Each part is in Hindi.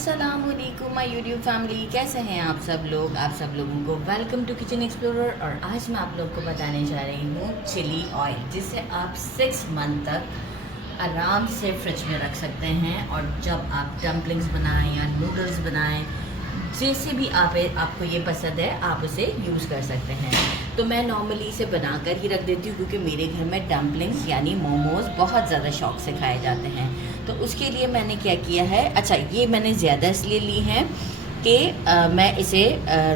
अस्सलामुअलैकुम माय यूट्यूब फैमिली, कैसे हैं आप सब लोग। आप सब लोगों को वेलकम टू किचन एक्सप्लोरर। और आज मैं आप लोग को बताने जा रही हूँ चिली ऑयल, जिसे आप 6 मंथ तक आराम से फ्रिज में रख सकते हैं। और जब आप डम्पलिंग्स बनाएं या नूडल्स बनाएं, जैसे भी आपको ये पसंद है, आप उसे यूज़ कर सकते हैं। तो मैं नॉर्मली इसे बनाकर ही रख देती हूँ, क्योंकि मेरे घर में डम्पलिंग्स यानी मोमोज़ बहुत ज़्यादा शौक से खाए जाते हैं। तो उसके लिए मैंने क्या किया है, अच्छा ये मैंने ज़्यादा इसलिए ली हैं कि मैं इसे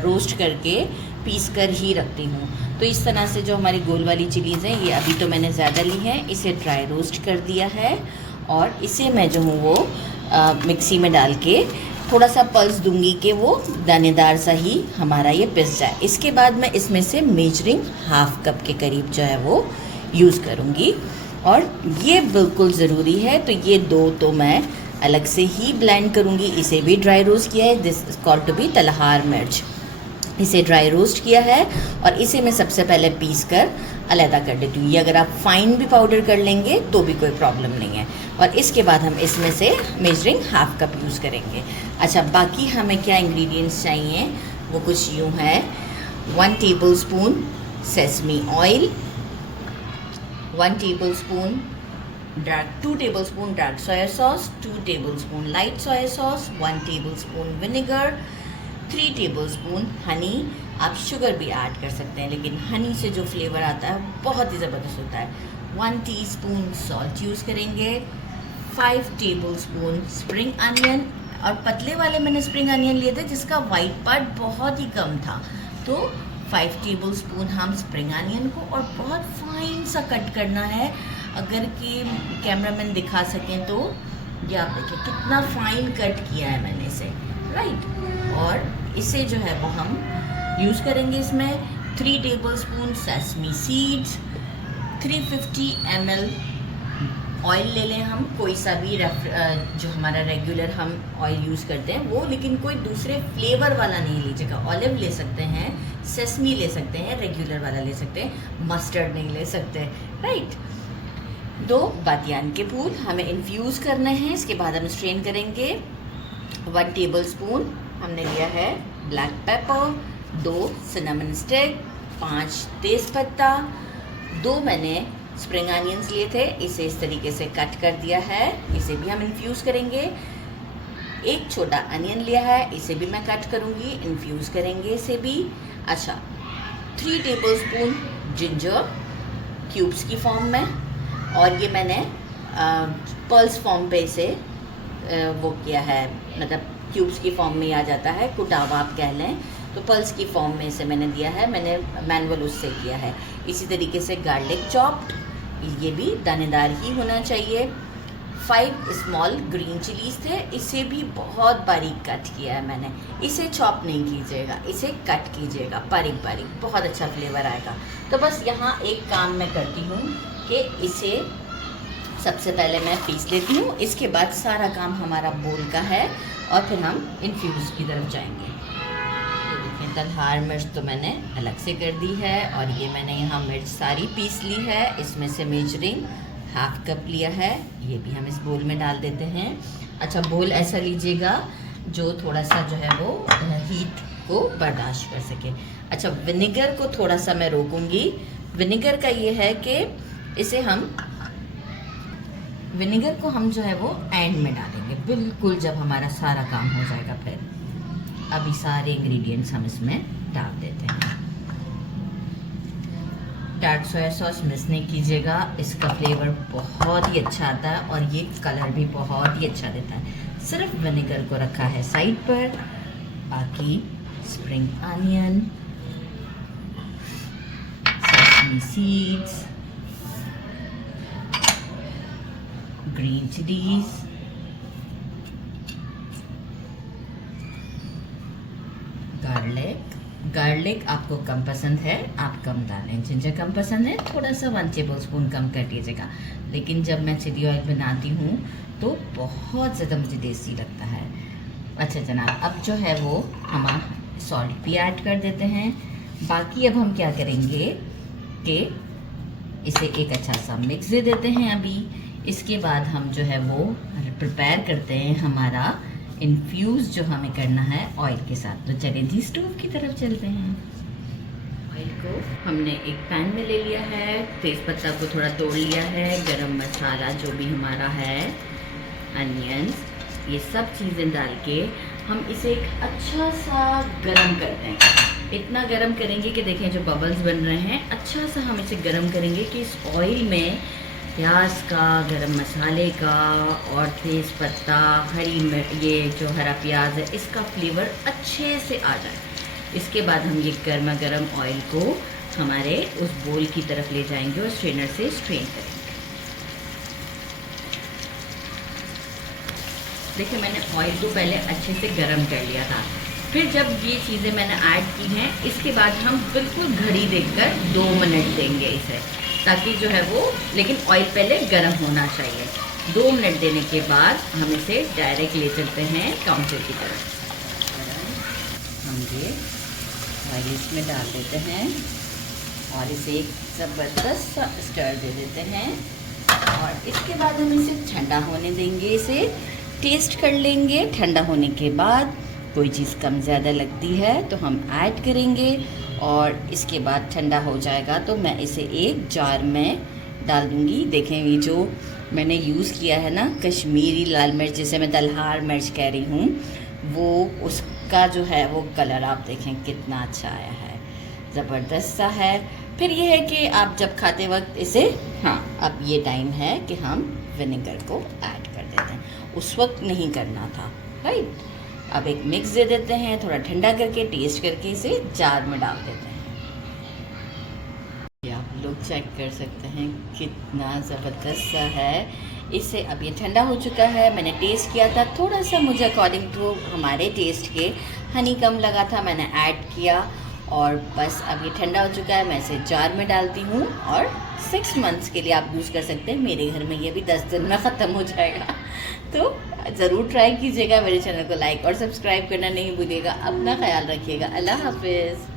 रोस्ट करके पीस कर ही रखती हूँ। तो इस तरह से जो हमारी गोल वाली चिलीज़ हैं, ये अभी तो मैंने ज़्यादा ली हैं, इसे ड्राई रोस्ट कर दिया है। और इसे मैं जो हूँ वो मिक्सी में डाल के थोड़ा सा पल्स दूंगी कि वो दानेदार सा ही हमारा ये पिस जाए। इसके बाद मैं इसमें से मेजरिंग हाफ कप के करीब जो है वो यूज़ करूँगी। और ये बिल्कुल ज़रूरी है, तो ये दो तो मैं अलग से ही ब्लेंड करूँगी। इसे भी ड्राई रोस्ट किया है, this is called to be तलहार मिर्च। इसे ड्राई रोस्ट किया है और इसे मैं सबसे पहले पीस कर अलहदा कर देती हूँ। ये अगर आप फाइन भी पाउडर कर लेंगे तो भी कोई प्रॉब्लम नहीं है। और इसके बाद हम इसमें से मेजरिंग हाफ कप यूज़ करेंगे। अच्छा, बाकी हमें क्या इंग्रेडिएंट्स चाहिए वो कुछ यूँ है। 1 tablespoon sesame oil, 1 tablespoon 2 tablespoon dark soya sauce, 2 tablespoon light soya sauce, 1 tablespoon vinegar, 3 tablespoon Honey. आप शुगर भी ऐड कर सकते हैं, लेकिन हनी से जो फ्लेवर आता है बहुत ही ज़बरदस्त होता है। 1 टीस्पून सॉल्ट यूज़ करेंगे, 5 टेबलस्पून स्प्रिंग अनियन। और पतले वाले मैंने स्प्रिंग अनियन लिए थे जिसका वाइट पार्ट बहुत ही कम था। तो 5 टेबलस्पून हम स्प्रिंग अनियन को और बहुत फाइन सा कट करना है। अगर कि कैमरामैन दिखा सकें तो ये आप देखिए कितना फाइन कट किया है मैंने इसे, राइट। और इसे जो है वो हम यूज़ करेंगे। इसमें 3 tablespoon sesame seeds, 350 ml oil ले लें हम, कोई सा भी जो हमारा रेगुलर हम ऑयल यूज़ करते हैं वो, लेकिन कोई दूसरे फ्लेवर वाला नहीं लीजिएगा। ऑलिव ले सकते हैं, सेसमी ले सकते हैं, रेगुलर वाला ले सकते हैं, मस्टर्ड नहीं ले सकते, राइट। 2 बादियान के फूल हमें इन्फ्यूज़ करने हैं। इसके बाद हम स्ट्रेन करेंगे। 1 टेबलस्पून हमने लिया है ब्लैक पेपर, 2 सिनेमन स्टिक, 5 तेज़पत्ता, 2 मैंने स्प्रिंग अनियंस लिए थे, इसे इस तरीके से कट कर दिया है, इसे भी हम इन्फ्यूज़ करेंगे। 1 छोटा अनियन लिया है, इसे भी मैं कट करूँगी, इन्फ्यूज़ करेंगे इसे भी। अच्छा, 3 टेबलस्पून जिंजर क्यूब्स की फॉर्म में, और ये मैंने पल्स फॉर्म पे इसे वो किया है, मतलब क्यूब्स की फॉर्म में आ जाता है, कुटावा आप कह लें, तो पल्स की फॉर्म में इसे मैंने दिया है, मैंने मैनुअल उससे किया है। इसी तरीके से गार्लिक चॉप्ड, ये भी दानेदार ही होना चाहिए। 5 स्मॉल ग्रीन चिलीज़ थे, इसे भी बहुत बारीक कट किया है मैंने। इसे चॉप नहीं कीजिएगा, इसे कट कीजिएगा बारीक बारीक, बहुत अच्छा फ्लेवर आएगा। तो बस यहाँ एक काम मैं करती हूँ कि इसे सबसे पहले मैं पीस लेती हूँ, इसके बाद सारा काम हमारा बोल का है और फिर हम इन्फ्यूज़ की तरफ जाएंगे। ये देखिए, तलहार मिर्च तो मैंने अलग से कर दी है, और ये मैंने यहाँ मिर्च सारी पीस ली है। इसमें से मेजरिंग हाफ कप लिया है, ये भी हम इस बोल में डाल देते हैं। अच्छा, बोल ऐसा लीजिएगा जो थोड़ा सा जो है वो हीट को बर्दाश्त कर सके। अच्छा, विनेगर को थोड़ा सा मैं रोकूंगी। विनेगर का ये है कि इसे हम विनेगर को हम जो है वो एंड में डालेंगे, बिल्कुल जब हमारा सारा काम हो जाएगा। फिर अभी सारे इंग्रेडिएंट्स हम इसमें डाल देते हैं। डार्क सोया सॉस मिस नहीं कीजिएगा, इसका फ्लेवर बहुत ही अच्छा आता है और ये कलर भी बहुत ही अच्छा देता है। सिर्फ विनेगर को रखा है साइड पर, बाकी spring onion, sesame seeds, green chillies, garlic आपको कम पसंद है आप कम डालें, जिंजर कम पसंद है थोड़ा सा 1 टेबलस्पून कम कर लीजिएगा। लेकिन जब मैं चिली ऑयल बनाती हूँ तो बहुत ज़्यादा मुझे टेस्टी लगता है। अच्छा जनाब, अब जो है वो हम सॉल्ट भी ऐड कर देते हैं। बाकी अब हम क्या करेंगे कि इसे एक अच्छा सा मिक्स दे देते हैं अभी। इसके बाद हम जो है वो प्रिपेयर करते हैं हमारा इन्फ्यूज़ जो हमें करना है ऑयल के साथ। तो चलिए जी स्टोव की तरफ चलते हैं। ऑयल को हमने एक पैन में ले लिया है, तेज़पत्ता को थोड़ा तोड़ लिया है, गरम मसाला जो भी हमारा है, अनियंस, ये सब चीज़ें डाल के हम इसे एक अच्छा सा गरम करते हैं। इतना गरम करेंगे कि देखें जो बबल्स बन रहे हैं, अच्छा सा हम इसे गरम करेंगे कि इस ऑयल में प्याज का, गरम मसाले का और तेज़पत्ता, हरी मिर्च, ये जो हरा प्याज है, इसका फ्लेवर अच्छे से आ जाए। इसके बाद हम ये गर्मा गर्म ऑयल को हमारे उस बोल की तरफ ले जाएंगे और स्ट्रेनर से स्ट्रेन करेंगे। देखिए मैंने ऑयल को पहले अच्छे से गर्म कर लिया था। फिर जब ये चीज़ें मैंने ऐड की हैं, इसके बाद हम बिल्कुल घड़ी देखकर 2 मिनट देंगे इसे, ताकि जो है वो, लेकिन ऑयल पहले गर्म होना चाहिए। 2 मिनट देने के बाद हम इसे डायरेक्ट ले चलते हैं काउंटर की तरफ। हम ये ऑयल इसमें डाल देते हैं और इसे एक ज़बरदस्त सा स्टर दे देते हैं और इसके बाद हम इसे ठंडा होने देंगे। इसे टेस्ट कर लेंगे। ठंडा होने के बाद कोई चीज़ कम ज़्यादा लगती है तो हम ऐड करेंगे और इसके बाद ठंडा हो जाएगा तो मैं इसे एक जार में डाल दूँगी। देखें ये जो मैंने यूज़ किया है ना, कश्मीरी लाल मिर्च, जिसे मैं दलहार मिर्च कह रही हूँ, वो उसका जो है वो कलर आप देखें कितना अच्छा आया है, ज़बरदस्त सा है। फिर ये है कि आप जब खाते वक्त इसे, हाँ अब ये टाइम है कि हम विनेगर को ऐड कर देते हैं, उस वक्त नहीं करना था, राइट। अब एक मिक्स दे देते हैं, थोड़ा ठंडा करके टेस्ट करके इसे जार में डाल देते हैं। ये आप लोग चेक कर सकते हैं कितना ज़बरदस्त सा है। इसे अब ये ठंडा हो चुका है। मैंने टेस्ट किया था, थोड़ा सा मुझे अकॉर्डिंग टू हमारे टेस्ट के हनी कम लगा था, मैंने ऐड किया और बस अब ये ठंडा हो चुका है। मैं इसे जार में डालती हूँ और 6 मंथ्स के लिए आप यूज़ कर सकते हैं। मेरे घर में ये भी 10 दिन में ख़त्म हो जाएगा। तो ज़रूर ट्राई कीजिएगा। मेरे चैनल को लाइक और सब्सक्राइब करना नहीं भूलिएगा। अपना ख्याल रखिएगा। अल्लाह हाफिज़।